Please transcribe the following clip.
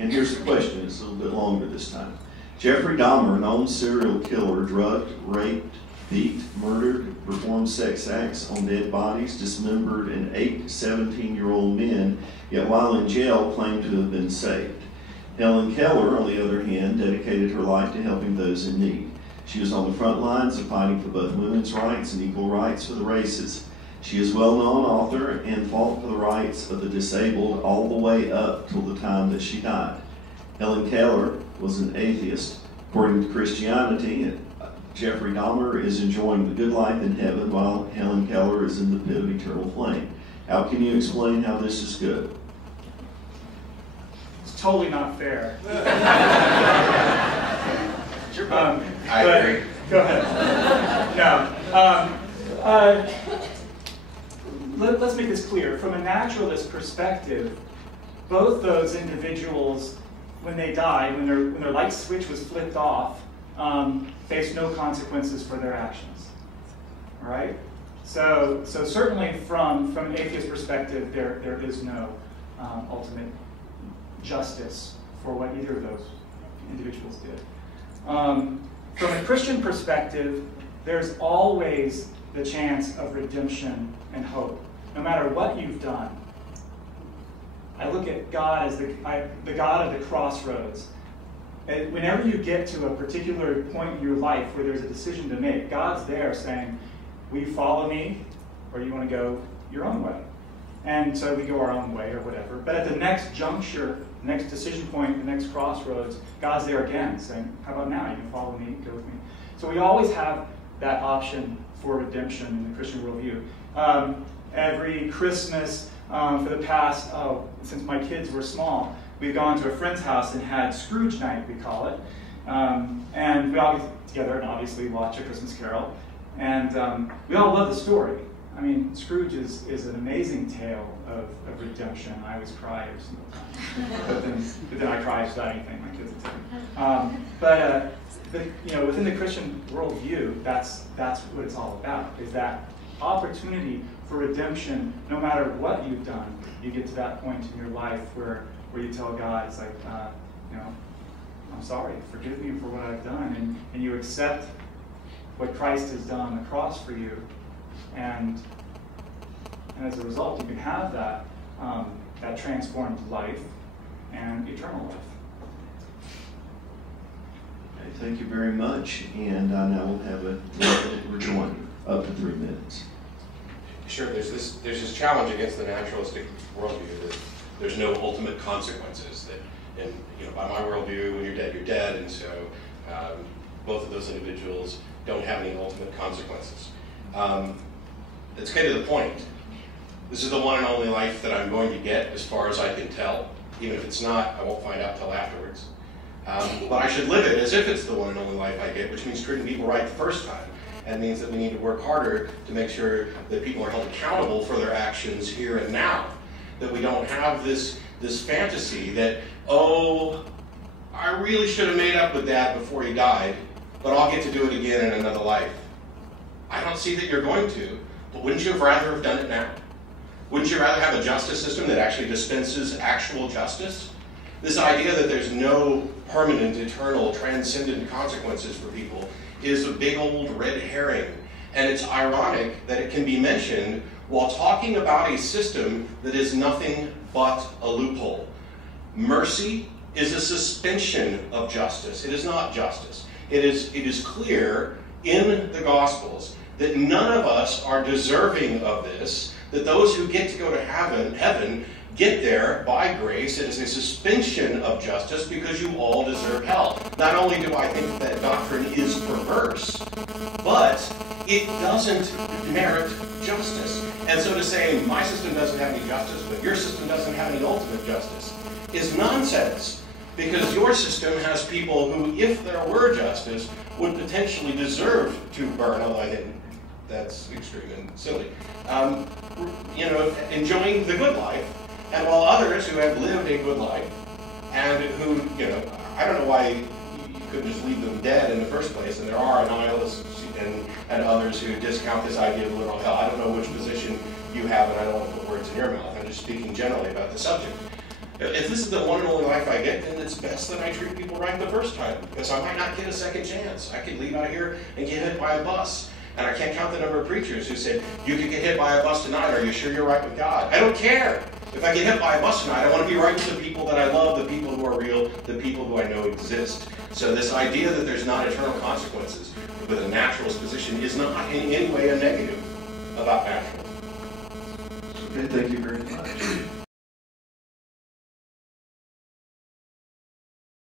And here's the question, it's a little bit longer this time. Jeffrey Dahmer, a known serial killer, drugged, raped, beat, murdered, performed sex acts on dead bodies, dismembered, and ate 17-year-old men, yet while in jail claimed to have been saved. Helen Keller, on the other hand, dedicated her life to helping those in need. She was on the front lines of fighting for both women's rights and equal rights for the races. She is a well-known author and fought for the rights of the disabled all the way up till the time that she died. Helen Keller was an atheist. According to Christianity, Jeffrey Dahmer is enjoying the good life in heaven while Helen Keller is in the pit of eternal flame. How can you explain how this is good? It's totally not fair. I agree. Go ahead. No. Let's make this clear. From a naturalist perspective, both those individuals, when they died, when their light switch was flipped off, faced no consequences for their actions. All right? So certainly from an atheist perspective, there is no ultimate justice for what either of those individuals did. From a Christian perspective, there's always the chance of redemption and hope, no matter what you've done. I look at God as the God of the crossroads. And whenever you get to a particular point in your life where there's a decision to make, God's there saying, will you follow me, or you want to go your own way? And so we go our own way or whatever. But at the next juncture, next decision point, the next crossroads, God's there again saying, how about now? You can follow me, go with me. So we always have that option for redemption in the Christian worldview. Every Christmas for the past, since my kids were small, we've gone to a friend's house and had Scrooge night, we call it. And we all get together and obviously watch A Christmas Carol. And we all love the story. I mean, Scrooge is an amazing tale of redemption. I always cry every single time. But then I cry without anything. My kids will tell me. But you know, within the Christian worldview, that's what it's all about, is that opportunity for redemption. No matter what you've done, you get to that point in your life where you tell God, it's like, you know, I'm sorry, forgive me for what I've done. And you accept what Christ has done on the cross for you. And as a result, you can have that transformed life and eternal life. Okay, thank you very much. And now we'll have a 3-minute rejoinder, up to 3 minutes. Sure, there's this challenge against the naturalistic worldview that there's no ultimate consequences. That, and you know, by my worldview, when you're dead, you're dead, and so both of those individuals don't have any ultimate consequences. It's kind of the point. This is the one and only life that I'm going to get, as far as I can tell. Even if it's not, I won't find out till afterwards. But I should live it as if it's the one and only life I get, which means treating people right the first time. And means that we need to work harder to make sure that people are held accountable for their actions here and now. That we don't have this fantasy that, oh, I really should have made up with Dad before he died, but I'll get to do it again in another life. I don't see that you're going to, but wouldn't you have rather have done it now? Wouldn't you rather have a justice system that actually dispenses actual justice? This idea that there's no permanent, eternal, transcendent consequences for people is a big old red herring. And it's ironic that it can be mentioned while talking about a system that is nothing but a loophole. Mercy is a suspension of justice. It is not justice. It is clear in the Gospels that none of us are deserving of this, that those who get to go to heaven get there by grace. It is a suspension of justice because you all deserve hell. Not only do I think that doctrine is perverse, but it doesn't merit justice. And so to say my system doesn't have any justice, but your system doesn't have any ultimate justice, is nonsense. Because your system has people who, if there were justice, would potentially deserve to burn, although I think that's extreme and silly. You know, enjoying the good life, and while others who have lived a good life, and who, you know, I don't know why you couldn't just leave them dead in the first place, and there are nihilists and others who discount this idea of literal hell. I don't know which position you have, and I don't want to put words in your mouth. I'm just speaking generally about the subject. If this is the one and only life I get, then it's best that I treat people right the first time, because I might not get a second chance. I could leave out here and get hit by a bus. And I can't count the number of preachers who said, you could get hit by a bus tonight, are you sure you're right with God? I don't care. If I get hit by a bus tonight, I want to be right with the people that I love, the people who are real, the people who I know exist. So this idea that there's not eternal consequences with a naturalist position is not in any way a negative about naturalism. Okay, thank you very much.